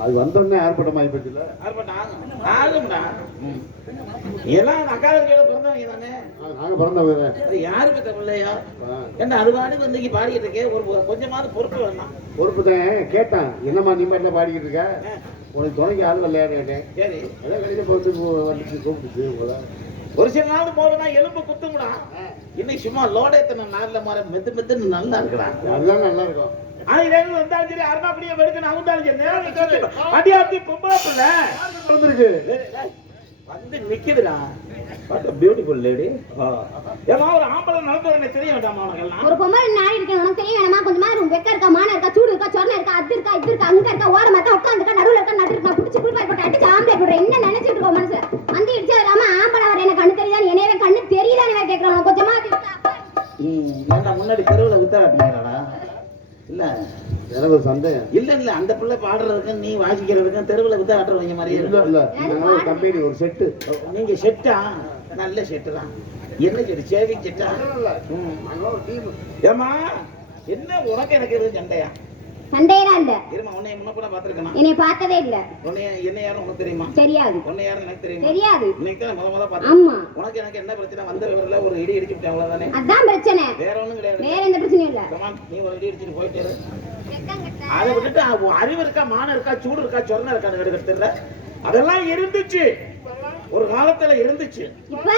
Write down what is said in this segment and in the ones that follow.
அது வந்தோடனே ஆர்ப்பாட்டம் ஆகி போச்சுல ஆகும்டா. எல்லாம் அக்காதங்கியோட பிறந்தவங்க தானே நாங்க பிறந்தவங்க. யாருக்கு தமிழ்லையா என்ன வந்து இங்க பாடிக்கிட்டு இருக்கே? ஒரு கொஞ்சமாவது பொறுப்பு வேணாம்? பொறுப்பு தான். கேட்டேன். என்னம்மா நீ பாட்டில் பாடிக்கிட்டு இருக்க? உனக்கு துணைக்கு ஆள் வரலையான்னு கேட்டேன். சரி. அதான் கடைசியில் பார்த்து கூ- வந்துச்சு கூப்பிட்டுச்சு உங்களை ஒரு சில நாள் போதுனா எலும்பு குத்துமுடா. இன்னைக்கு சும்மா லோட எத்தனை நாள்ல மாற மெத்து மெத்துன்னு நல்லா இருக்குடா. அதுதான் நல்லா இருக்கும். ஆயிரம் வந்தாலும் சரி அருணாப்படியே வெடுக்க நான் வந்தாலும் சரி அடியாத்தி பொம்பளை பிள்ளை. வந்து நிக்குதுடா. வாட் பியூட்டிஃபுல் லேடி ஏமா ஒரு ஆம்பளை நடந்து எனக்கு தெரிய வேண்டாமா ஒரு பொம்பளை இருக்கேன் உனக்கு தெரிய வேணாமா கொஞ்சமா இருக்கும் வெக்க இருக்கா மான இருக்கா சூடு இருக்கா சொரணை இருக்கா அது இருக்கா இது இருக்கா அங்க இருக்கா ஓரமா இருக்கா உட்காந்து இருக்கா நடுவுல இருக்கா நடு இருக்கா பிடிச்சி குளிப்பாய் போட்டு அடிச்சு ஆம்பளை இல்ல. எனக்கு ஒரு சந்தேகம். இல்ல இல்ல. அந்த பிள்ளை பாடுறதுக்கும் நீ வாசிக்கிறதுக்கும் தெருவில் வித்தாட்டுறவங்க மாதிரி இல்ல இருக்கு. இல்ல. ஒரு கம்பெனி ஒரு செட்டு நீங்க செட்டா நல்ல செட்டு தான். என்ன செட்டு சேவிங் செட்டா ஏமா என்ன உனக்கு எனக்கு எதுவும் சண்டையா? சண்டையெல்லாம் இல்ல. இருமா உன்னை முன்ன கூட பார்த்துருக்கேனா? என்னைய பார்த்ததே இல்ல. உன்னை என்ன யாரும் உனக்கு தெரியுமா? தெரியாது. உன்னை யாரும் எனக்கு தெரியுமா? தெரியாது. இன்னைக்கு தான் முத முத பார்த்தேன். ஆமா. உனக்கு எனக்கு என்ன பிரச்சனை? வந்த விவரில் ஒரு இடி இடிச்சு விட்டேன் அவ்வளவுதானே? அதான் பிரச்சனை. வேற ஒண்ணும் கிடையாது. வேற எந்த பிரச்சனையும் இல்ல. Come on, நீ ஒரு இடி இடிச்சிட்டு போயிட்டு இரு. அதை விட்டுட்டு அறிவு இருக்கா மானம் இருக்கா சூடு இருக்கா சொரணை இருக்கா எடுக்கிறதுல அதெல்லாம் இருந்துச்சு. ஒரு காலத்துல இருந்துச்சு. இப்ப?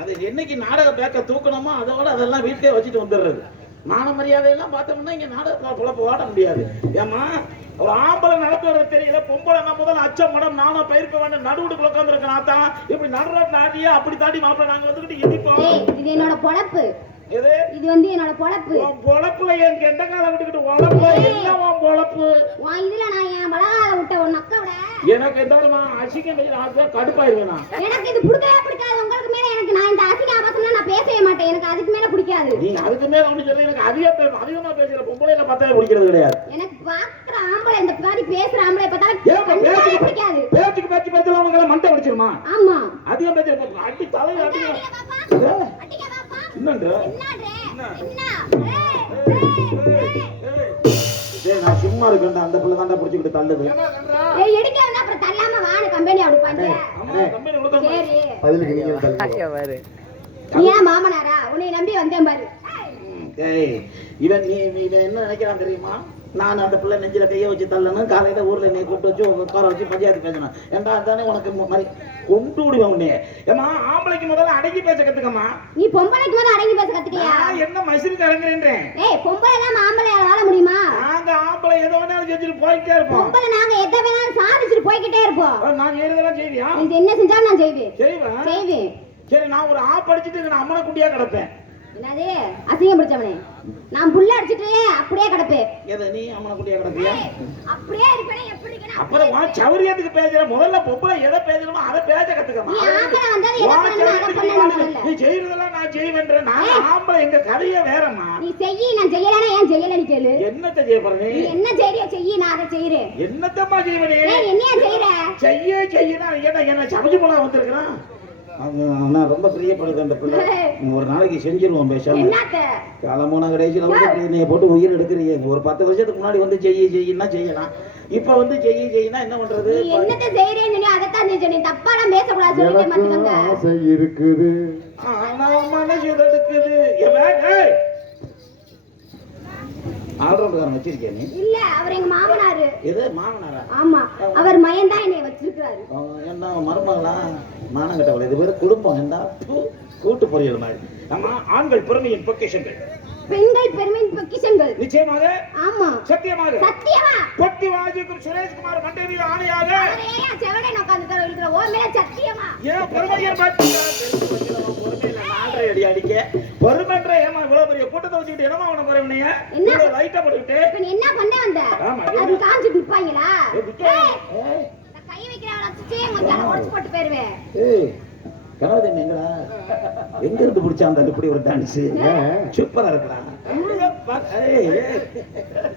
அது என்னைக்கு நாடக பேக்க தூக்கணுமோ அதோட அதெல்லாம் வீட்டுக்கே வச்சுட்டு வந்துடுறது. மான மரியாதையெல்லாம் பார்த்தோம்னா இங்க நாடகத்துல பொழப்பு வாட முடியாது. ஏமா ஒரு ஆம்பளை நடத்துறது தெரியல பொம்பளை நான் முதல்ல அச்சம் மடம் நானும் பயிர்க்க வேண்டாம் நடுவுக்கு உட்காந்துருக்கேன் இருக்கேன் தான் இப்படி நடுற தாண்டியே அப்படி தாண்டி மாப்பிள்ள நாங்க வந்துகிட்டு இடிப்போம். இது என்னோட பொழப்பு. எது? இது வந்து என்னோட பொழப்பு. உன் பொழப்புல என் கெண்ட காலம் விட்டுக்கிட்டு உழப்பு எல்லாம் உன் பொழப்பு? உன் இதுல நான் என் வளகால விட்ட உன் அக்காவோட. எனக்கு எந்த அசிங்கம் பேசி ஆசை கடுப்பாயிருவேன் நான். எனக்கு இது பிடிக்கவே பிடிக்காது. உங்களுக்கு மேல எனக்கு நான் இந்த அசிங்க ஆபாசம்லாம் நான் பேசவே மாட்டேன். எனக்கு அதுக்கு மேல பிடிக்காது. நீ அதுக்கு மேல ஒண்ணு சொல்லி எனக்கு அதிக அதிகமா பேசுற பொம்பளையில பார்த்தாலே பிடிக்கிறது கிடையாது. எனக்கு பாக்குற ஆம்பளை இந்த மாதிரி பேசுற ஆம்பளை பார்த்தாலும் பிடிக்காது. பேச்சுக்கு பேச்சு பேச்சுல அவங்க மண்டை வடிச்சிருமா ஆமா. அதிகம் பேச்சு அடி தலையில அடி. அடிக்க பாப்பா அடிக்க பாப்பா என்னன்ற என்னடே? என்ன? என்ன? ஏய், ஏய், ஏய். டேய் நான் சும்மா இருக்கேன்டா. அந்த பிள்ளை தாண்டா பிடிச்சிக்கிட்டு தள்ளுது. ஏய், எடுக்க வந்தா அப்புறம் தள்ளாம வான்னு கம்பெனி அப்படி ஆமா கம்பெனி கொடுக்க சரி. பதிலுக்கு நீங்கள் தள்ளி. நீ ஏன் மாமனாரா? உன்னை நம்பி வந்தேன் பாரு. ஏய் இவன் நீ நீ இவன் என்ன நினைக்கிறான் தெரியுமா? நான் அந்த பிள்ளை நெஞ்சில கையை வச்சு தள்ளணும் காலையில ஊர்ல என்னை கூப்பிட்டு வச்சு உட்கார வச்சு பஞ்சாயத்து பேசணும். ஏன்டா தானே உனக்கு மாதிரி கொண்டு விடுவேன் உன்னை ஏமா ஆம்பளைக்கு முதல்ல அடக்கி பேச கத்துக்கம்மா. நீ பொம்பளைக்கு வந்து அடங்கி பேச கத்துக்கியா? என்ன மசிலுக்கு அடங்குறேன்றேன் ஏய் பொம்பளை எல்லாம் ஆம்பளை வாழ முடியுமா? நாங்க ஆம்பளை எதை வேணாலும் செஞ்சுட்டு போயிட்டே இருப்போம். பொம்பளை நாங்க எதை வேணாலும் சாதிச்சுட்டு போய்கிட்டே இருப்போம். நான் செய்யறதெல்லாம் செய்வியா? நீ என்ன செஞ்சாலும் நான் செய்வேன். செய்வேன். செய்வேன். சரி நான் ஒரு ஆ படிச்சுட்டு நான் அம்மனை குட்டியா கிடப்பேன். என்னது? அசிங்கம் பிடிச்சவனே. நான் புள்ள அடிச்சிட்டு அப்படியே கிடப்பேன் எதை நீ அம்மனை குட்டியா கிடப்பியா அப்படியே இருப்பேனே எப்படி இருக்கேனோ அப்புறம் வா சௌரியத்துக்கு பேசுற முதல்ல பொம்பளை எதை பேசணுமோ அதை பேச கத்துக்கமா நீ ஆம்பளை வந்தது எதை பண்ணணும் அதை பண்ணணும் நீ செய்யறதெல்லாம் நான் செய்வேன்ற நான் ஆம்பளை எங்க கதையே வேறம்மா. நீ செய்யி நான் செய்யலனா ஏன் செய்யலன்னு கேளு. என்னத்த செய்ய போற நீ? நீ என்ன செய்யறியோ செய்யி நான் அதை செய்யறேன். என்னத்தம்மா செய்வனே ஏய் என்னையா செய்யற? செய்ய செய்யனா என்ன என்ன சமைச்சு போல வந்திருக்கிறான் நான் ரொம்ப பிரியப்படுது அந்த பிள்ளை. ஒரு நாளைக்கு செஞ்சிருவோம் பேசாம. காலமோன இப்படி என்னைய போட்டு உயிர் எடுக்கிறீங்க. ஒரு பத்து வருஷத்துக்கு முன்னாடி வந்து செய்ய செய்யினா செய்யலாம். இப்ப வந்து செய்ய செய்யினா என்ன பண்றது? என்னத்த செய்யறேன்னு சொல்லி அதைத்தான் செஞ்ச நீ தப்பாலாம் பேசக்கூடாது சொல்லிட்டே மாட்டுங்க ஆசை இருக்குது. ஆனா மனசு தடுக்குது ஆல்ரவுண்டுக்காரன் வச்சிருக்கியா நீ? இல்ல அவர் எங்க மாமனாரு. எது? மாமனாரா? ஆமா அவர் மயன் தான் என்னைய வச்சிருக்காரு என்ன மருமகளா? மானம் கட்டவளை இது பேரு குடும்பம். என்ன கூட்டு பொரியல் மாதிரி. ஆமா ஆண்கள் பெருமையின் பொக்கிஷங்கள். பெண்கள் பெருமை பொக்கிஷங்கள். நிச்சயமாக? ஆமா. சத்தியமாக? சத்தியமா? பொட்டி வாஜிக்கும் சுரேஷ்குமார் மண்டேவி ஆணையாக. அவரே செவடை உட்காந்து இருக்கிற ஓ மேல சத்தியமா? ஏன்? தெரிஞ்சு வச்சுக்கலாம், பொறுமையில நாலரை அடி அடிக்க. பொறுமைன்ற ஏமா இவ்வளவு பெரிய கூட்டத்தை வச்சுக்கிட்டு என்னமா உன குறைவனைய என்ன? இவ்வளவு லைட்டா போட்டுக்கிட்டு. நீ என்ன பண்ண வந்த? அது ஏய், நான் கை வைக்கிறவள வச்சுட்டு உங்க தலை உடைச்சு போட்டு போயிருவேன் ஏய், கனவு எங்கடா? எங்க இருந்து பிடிச்சா அந்த இப்படி ஒரு டான்ஸ் சூப்பரா ஏய்.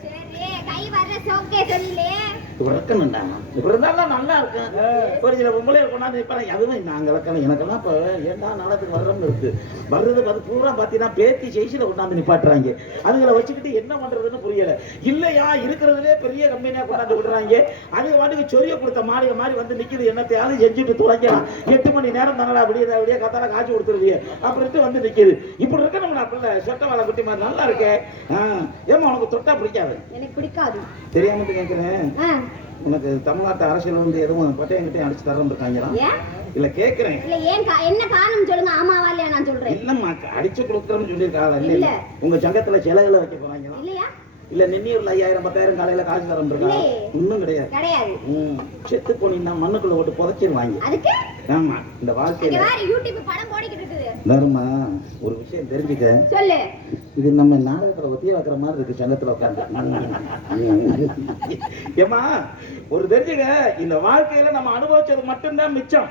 சரி கை வர்ற சோக்கே சொல்லு இப்படி இருக்கணும்டா இருந்தாலும் நல்லா இருக்கும் ஒரு சில பொம்பளை கொண்டாந்து இப்ப அதுவும் நாங்க இலக்கணும் எனக்கெல்லாம் இப்ப ஏண்டா நாடகத்துக்கு வர்றோம்னு இருக்கு. வர்றது அது பூரா பாத்தீங்கன்னா பேத்தி செய்சில கொண்டாந்து நிப்பாட்டுறாங்க. அதுகளை வச்சுக்கிட்டு என்ன பண்றதுன்னு புரியல. இல்லையா இருக்கிறதுலே பெரிய கம்பெனியா கொண்டாந்து விடுறாங்க. அதுங்க வாட்டுக்கு சொரிய கொடுத்த மாளிகை மாதிரி வந்து நிக்குது. என்னத்தையாவது செஞ்சுட்டு துளைக்கலாம். எட்டு மணி நேரம் தானடா அப்படியே அப்படியே கத்தால காய்ச்சி கொடுத்துருவிய. அப்படின்ட்டு வந்து நிக்குது. இப்படி இருக்க நம்ம பிள்ளை சொட்ட வாழை குட்டி மாதிரி நல்லா இருக்கே. ஆ, ஏம்மா உனக்கு தொட்டா பிடிக்காது? எனக்கு பிடிக்காது. தெரியாம கேட்கிறேன் உனக்கு தமிழ்நாட்டு அரசியல் வந்து எதுவும் பட்டையங்கிட்டையும் அடிச்சு ஏன்? இல்ல கேக்குறேன். இல்ல ஏன் என்ன காரணம் சொல்லுங்க ஆமாவா இல்லையா நான் சொல்றேன். இல்லம்மா அடிச்சு கொடுக்குறேன்னு சொல்லியிருக்காங்க இல்ல இல்ல. உங்க சங்கத்துல சிலைகளை வைக்க போறாங்களா? இல்லையா? இல்ல நின்னியூர்ல ஐயாயிரம் பத்தாயிரம் காலையில காசு தரம் இல்லையே. இன்னும் கிடையாது. கிடையாது. செத்து போனீங்கன்னா மண்ணுக்குள்ள போட்டு புதைச்சிருவாங்க. அதுக்கு? ஆமா இந்த வாழ்க்கையில. யூடியூப் படம் போடிக்கிட்டு இருக்குது. தருமா ஒரு விஷயம் தெரிஞ்சுக்க. சொல்லு. இது நம்ம நாடகத்துல ஒத்திய வைக்கிற மாதிரி இருக்கு சங்கத்துல உட்காந்து ஏமா ஒரு தெரிஞ்சுக்க இந்த வாழ்க்கையில நம்ம அனுபவிச்சது மட்டும்தான் மிச்சம்.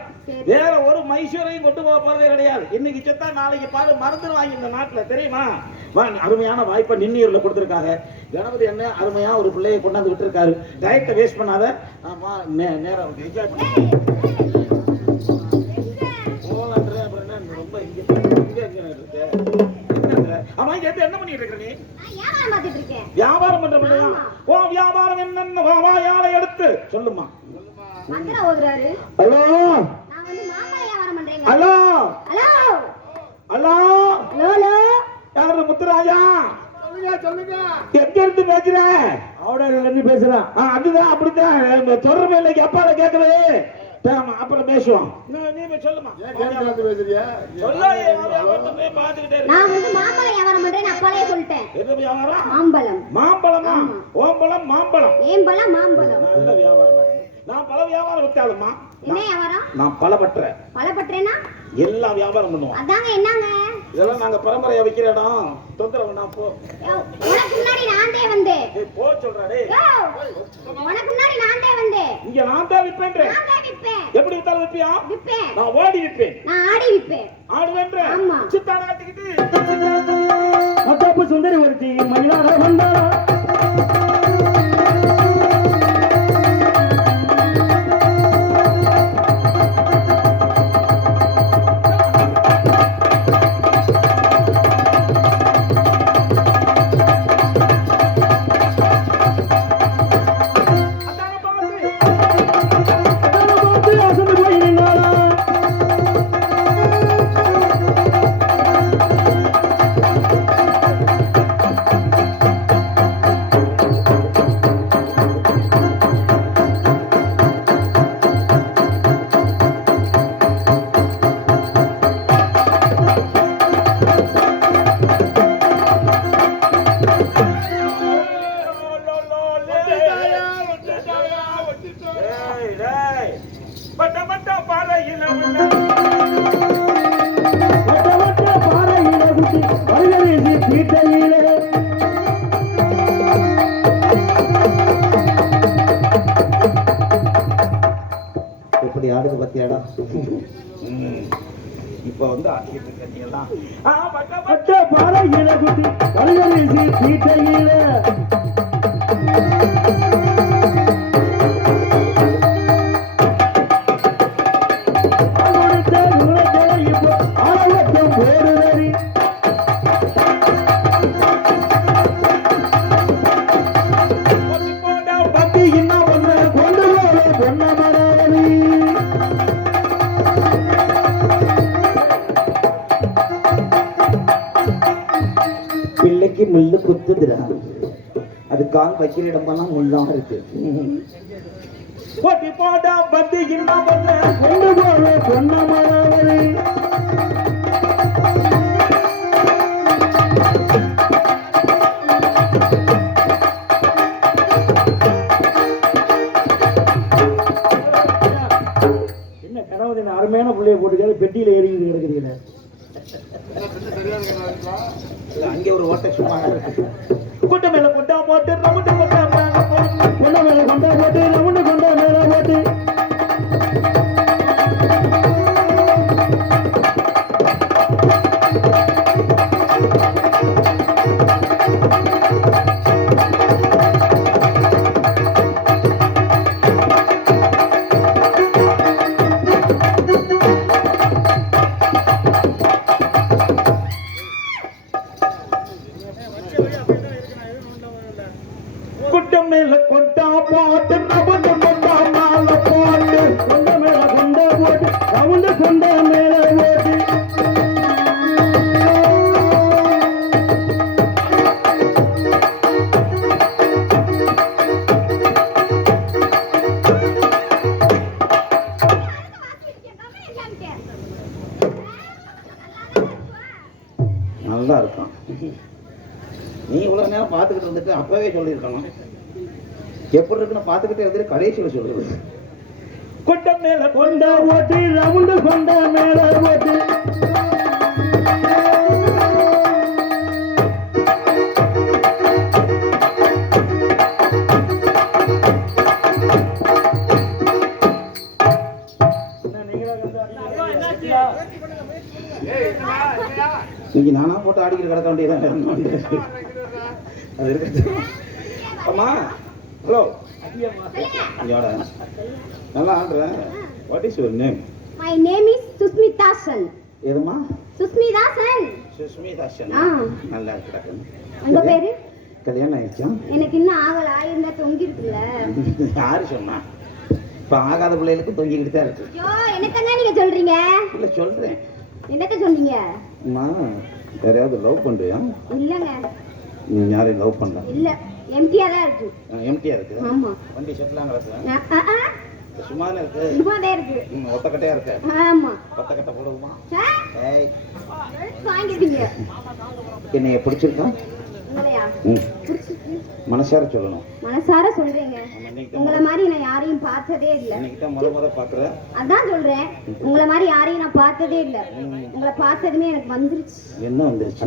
வேற ஒரு மைசூரையும் கொண்டு போக போறதே கிடையாது. இன்னைக்கு செத்தா நாளைக்கு பாரு மறந்துடுவாங்க இந்த நாட்டுல தெரியுமா? வா அருமையான வாய்ப்பை நின்னியூர்ல கொடுத்துருக்காங்க. கணபதி என்ன அருமையா ஒரு பிள்ளையை கொண்டாந்து விட்டுருக்காரு. டயத்தை வேஸ்ட் பண்ணாத. ஆமா நேரம் என்ஜாய் பண்ண. ரொம்ப இங்க இங்க இருக்க? ஆமா இருந்து என்ன பண்ணிட்டு இருக்க நீ? நான் வியாபாரம் பார்த்துட்டு இருக்கேன். வியாபாரம் பண்ற பிள்ளையா. ஓ வியாபாரம் என்னன்னு? வாயால எடுத்து? சொல்லுமா ஹலோ? ஹலோ? ஹலோ? ஹலோ? யாரு முத்துராஜா? எங்க இருந்து பேசுற? அவட இருந்து பேசுறான். அதுதான் அப்படித்தான். தொடர்பு இல்லைக்கு அப்பால கேட்கவே. அப்புறம் பேசுவோம். நீ- சொல்லுமா பேசுறியா. நான் வந்து மாம்பழ வியாபாரம் பண்றேன்னு அப்பாலே சொல்லிட்டேன். எது வியாபாரம்? மாம்பழம். மாம்பழமா. ஓம்பழம் மாம்பழம் ஏம்பழம் மாம்பழம் நல்ல வியாபாரம். நான் பல வியாபாரம் வித்தாலுமா என்ன வியாபாரம்? நான் பல பற்ற பழப்பட்டேனா எல்லா வியாபாரம் பண்ணுவோம். அதாங்க என்னங்க? இதெல்லாம் நாங்க பரம்பரையா விக்கிற இடம். தொந்தரவு நான் போ. உனக்கு முன்னாடி நான் வந்தேன். ஏய், போ சொல்றாடே. யோ, உனக்கு முன்னாடி நான் தான் வந்தேன். இங்க நான் தான் விப்பேன்றேன் நான் தான் விற்பேன் எப்படி வித்தாலும் விப்பியா? விற்பேன் நான் ஓடி விப்பேன். நான் ஆடி விற்பேன் ஆடுவேன்ற. ஆமா. சித்தான கட்டிக்கிட்டு மத்தாப்பு சுந்தரி ஒருத்தி மயிலாக வந்தாளா எப்படி ஆடுது பத்தியாடா? ம். இப்ப வந்து ஆடிட்டு இருக்க நீ எல்லாம். ஆ, வட்ட வட்ட வட்ட பாறையில இடமெல்லாம் முள்ளாம இருக்கு. கொத்தி போடா பத்தி என்ன? பண்ண கொண்டு என்ன அருமையான பிள்ளைய போட்டுக்காது பெட்டியில ஏறிக்கிட்டு கிடக்குறீங்க இல்ல, அங்கே ஒரு ஓட்டை சும்மா இருக்கு. குட்ட மேல குட்டா போட்டு கொண்ட மேல கொண்ட போட்டு நம்முன்னு கொண்ட மேல போட்டு. அப்பவே சொல்லியிருக்கணும் எப்படி இருக்குன்னு பார்த்துக்கிட்டே இருந்துட்டு கடைசியில் சொல்லுது குட்ட மேல கொண்டா போட்டு ரவுண்டு கொண்டா மேல போட்டு இன்னைக்கு நானா போட்டு ஆடிக்கிட்டு கிடக்க வேண்டியதான் அது இருக்கட்டும் அம்மா ஹலோ இங்கோட நல்லா ஆடுறேன் what is your name My name is Susmita Sen. எதுமா Susmita Sen. சுஸ்மிதா சென் ஆ. நல்லா கிடக்கு உங்க பேரு? கல்யாணம் ஆயிடுச்சா? எனக்கு இன்னும் ஆகல. இருந்தா தொங்கி இருக்குல்ல யாரு சொன்னா? இப்ப ஆகாத பிள்ளைகளுக்கு தொங்கிக்கிட்டு தான் இருக்கு. ஐயோ என்னத்தங்க நீங்க சொல்றீங்க? இல்ல சொல்றேன். என்னத்த சொன்னீங்க? அம்மா யாரையாவது லவ் பண்றியா? இல்லங்க. நீ யாரையும் லவ் பண்ணல. இல்ல எம்டியா தான் இருக்கு. எம்டியா இருக்கு? ஆமா. வண்டி செட்டிலாம் கிடக்கு. அ, அ, அ. சும்மா தானே இருக்கு? இருக்கு. ம், ஒத்த கட்டையா இருக்கு? ஆமா. ஒத்த கட்டை போடுவோமா? ஏய். வாங்கிட்டீங்க என்னைய பிடிச்சிருக்கா? உங்களையா? ம். பிடிச்சிருக்கு? மனசார சொல்லணும். மனசார சொல்றீங்க. உங்களை மாதிரி நான் யாரையும் பார்த்ததே இல்ல. அதான் சொல்றேன். உங்களை மாதிரி யாரையும் நான் பார்த்ததே இல்ல. உங்களை பார்த்ததுமே எனக்கு வந்துருச்சு. என்ன வந்துருச்சு?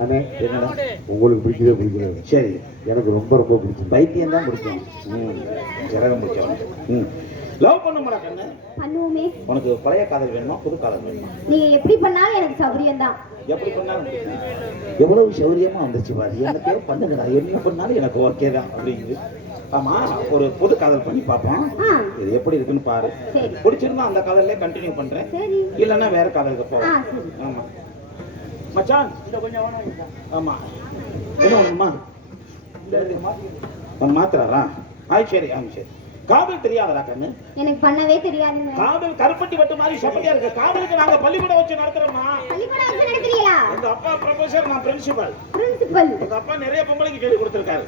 அண்ணே என்னடா? உங்களுக்கு பிடிக்கவே பிடிக்காது சரி. எனக்கு ரொம்ப ரொம்ப பிடிச்சது பைத்தியம் தான் பிடிக்கும் ம். ஜரகம் பிடிச்சவன். ம். லவ் பண்ண மாட்டா கண்ணு பண்ணுவோமே. உனக்கு பழைய காதல் வேணுமா? புது காதல் வேணுமா? நீங்க எப்படி பண்ணாலும் எனக்கு சௌரியம் தான். எப்படி பண்ணாலும். எவ்வளவு சௌரியமா வந்துச்சு பாரு. எனக்கே பண்ணுங்கடா. என்ன பண்ணாலும் எனக்கு ஓகே தான் அப்படிங்குது. ஆமா ஒரு புது காதல் பண்ணி பார்ப்போம். ஆ. இது எப்படி இருக்குன்னு பாரு. சரி. பிடிச்சிருந்தா அந்த காதல்லே கண்டினியூ பண்றேன். இல்லைன்னா வேற காதலுக்கு ஆ போவோம் ஆமா. மச்சான். ஆமா. என்ன ஒண்ணுமா? ஒன்று மாத்துறாரா? ஆய் சரி. ஆ சரி. காதல் தெரியாதடா கண்ணு. எனக்கு பண்ணவே தெரியாதுங்க. காதல் கருப்பட்டி வட்டு மாதிரி செப்பட்டியா இருக்கு. காதலுக்கு நாங்க பள்ளிக்கூடம் வச்சு நடத்துறோமா பள்ளிக்கூடம் வச்சு நடத்துறீங்களா? எங்க அப்பா ப்ரொஃபசர் நான் பிரின்சிபல் பிரின்சிபல் எங்க அப்பா நிறைய பொம்பளைக்கு சொல்லி கொடுத்துருக்காரு.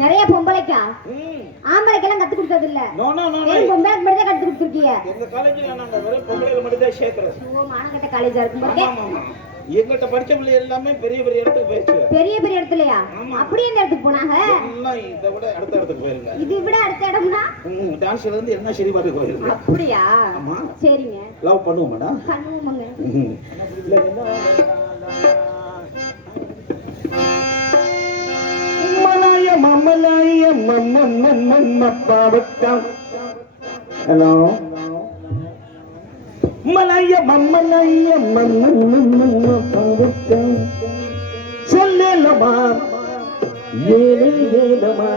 நிறைய பொம்பளைக்கா? ம். ஆம்பளைக்கெல்லாம் கத்து கொடுத்தது இல்ல நோ நோ நோ வெறும் பொம்பளைக்கு மட்டும் தான் கத்து கொடுத்துருக்கீங்க எங்க காலேஜ்ல நாங்க வெறும் பொம்பளைகள் மட்டும் தான் சேர்க்கிறோம் ஓ மானகட்ட காலேஜா இருக்கும் போதே ஆமா ஆமா எங்கிட்ட படிச்ச பிள்ளை எல்லாமே பெரிய பெரிய இடத்துக்கு போயிடுச்சு. பெரிய பெரிய இடத்துலயா. அப்படி எந்த இடத்துக்கு போனாங்க? எல்லாம் இதை விட அடுத்த இடத்துக்கு போயிருங்க. இது விட அடுத்த இடம்னா? டான்ஸ்ல இருந்து என்ன சரி பார்த்து போயிருங்க? அப்படியா? ஆமா. சரிங்க. லவ் பண்ணுவோம் மேடம் பண்ணுவோங்க ம். இல்ல, என்ன மலாய மம்மலாய மம்மம்மம்மப்பாவட்டம் ஹலோ மலாய மம்மலாய மம்மம்மம்மப்பாவட்டம் சொல்லலமா? ஏழை ஏலமா?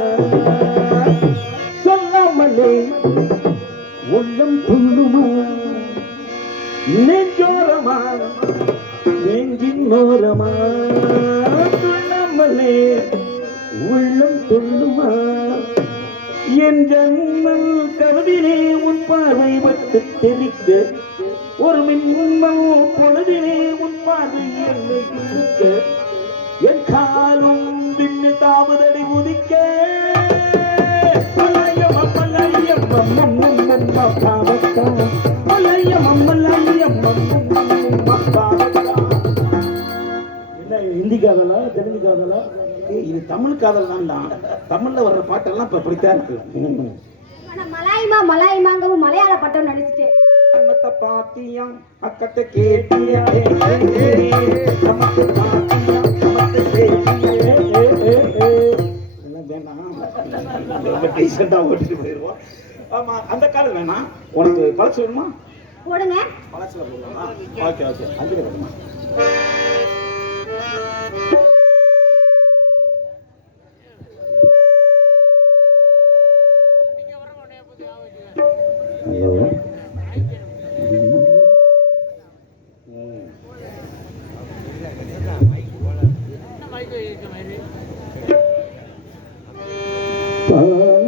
சொல்லாமலே உள்ளம் துள்ளுமா? நெஞ்சோரமா? நெஞ்சின் ஓரமா? சொல்லாமலே உள்ளம் துள்ளுமா? என் ஜன்னல் கருவிலே உன் பார்வை பட்டு தெரிக்க ஒரு மின்னல் பொழுதிலே உன் பார்வை என்னை இழுக்க. என் காலும் பின்னு தாமதடி உதிக்க. மலையம் அம்மலையம் அம்மம்மம்மம்மா பாவத்தா. மலையம் அம்மலையம் அம்மம்மம்மம்மா பாவத்தா. ஹிந்தி காதலா தெலுங்கு காதலா? இது தமிழ் காதல் தான் தமிழ்ல வர்ற பாட்டெல்லாம் இப்ப இப்படித்தான் இருக்கு. ம். ஆனா மலாய்மா மலாய்மாங்கவும் மலையாள பட்டம் நினைச்சிட்டு அன்னத்தை பாத்தியா அக்கத்தை கேட்டியா நமக்கு பாத்தியா நமக்கு கேட்டியா. ஏ, ஏ, ஏ. இதெல்லாம் வேணாம் ரொம்ப டீசெண்டா ஓட்டிட்டு போயிருவோம். ஆமா அந்த காலம் வேணாம். உனக்கு பழசு வேணுமா? போடுங்க. Okay okay. அஞ்சு வேணுமா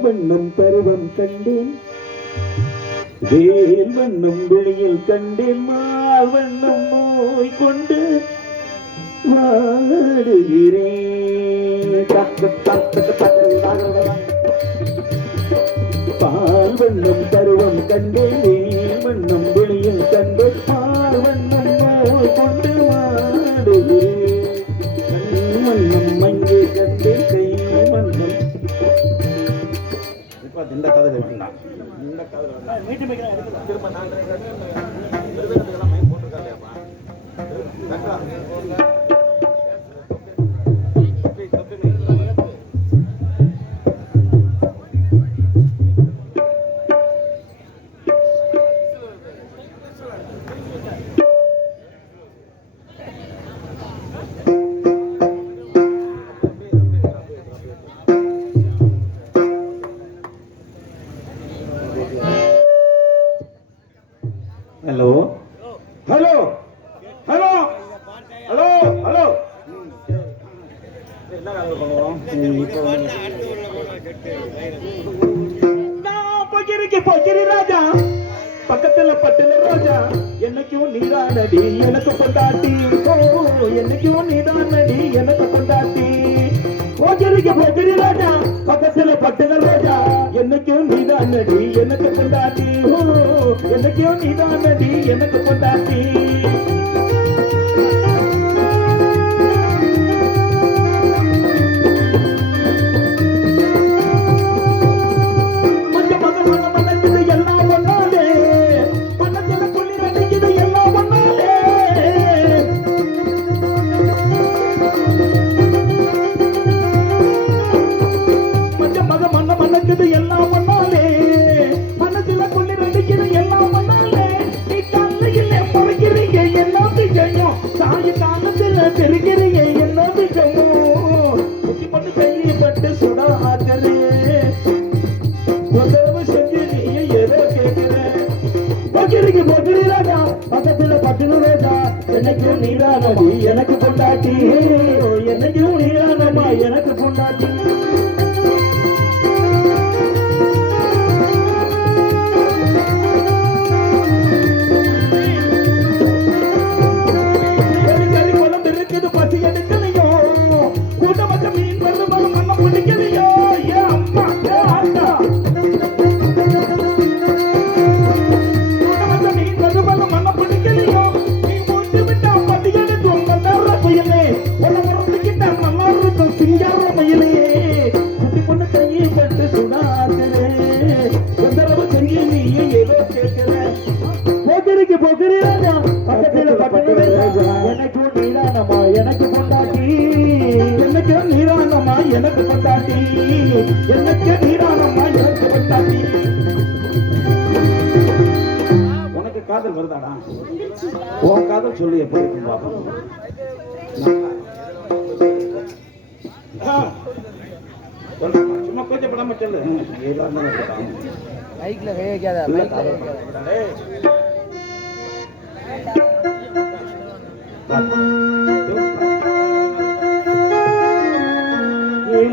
வண்ணம் பருவம் கண்டேன். வேல் வண்ணம் வெளியில் கண்டேன். மாவண்ணம் நோய் கொண்டு வாடுகிறேன். தக்கு பால் வண்ணம் பருவம் கண்டேன். வேல் வண்ணம் வெளியில் கண்டேன். பால் வண்ணம் நோய் கொண்டு வாடுகிறேன். இப்ப இந்த கதை வேண்டாம் இந்த கதை வேண்டாம் திரும்ப நான் விருதுகளுக்கெல்லாம்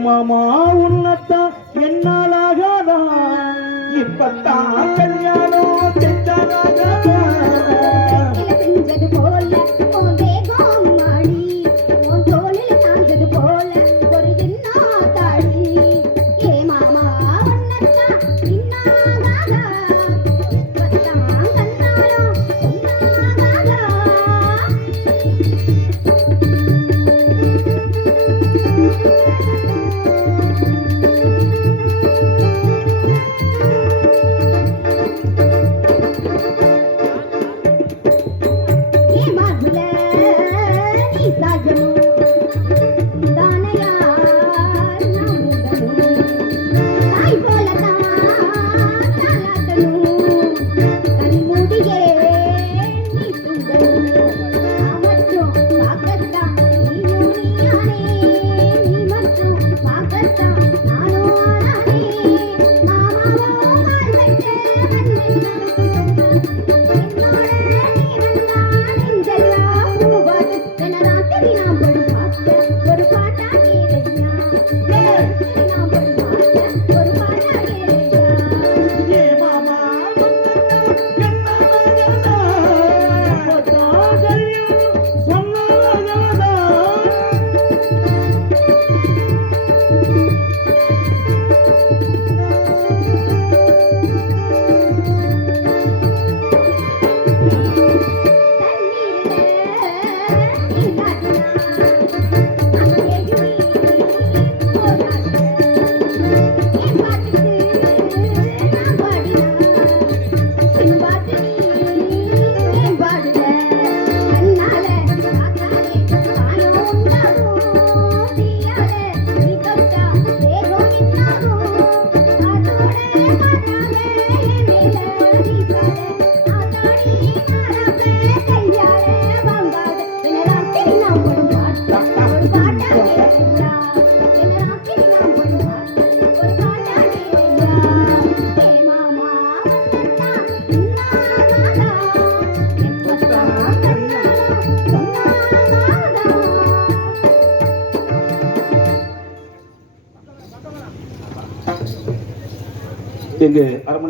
மாமா உன்னத்தா என்னால் ஆகாதா இப்பத்தான் கல்யாணம் செஞ்சதாக போல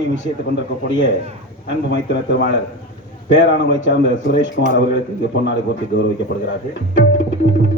தலைமை விஷயத்தை கொண்டிருக்கக்கூடிய அன்பு மைத்திர திருமாளர் பேராணங்களை சார்ந்த சுரேஷ்குமார் அவர்களுக்கு இங்கு பொன்னாடி போட்டி கௌரவிக்கப்படுகிறார்கள்.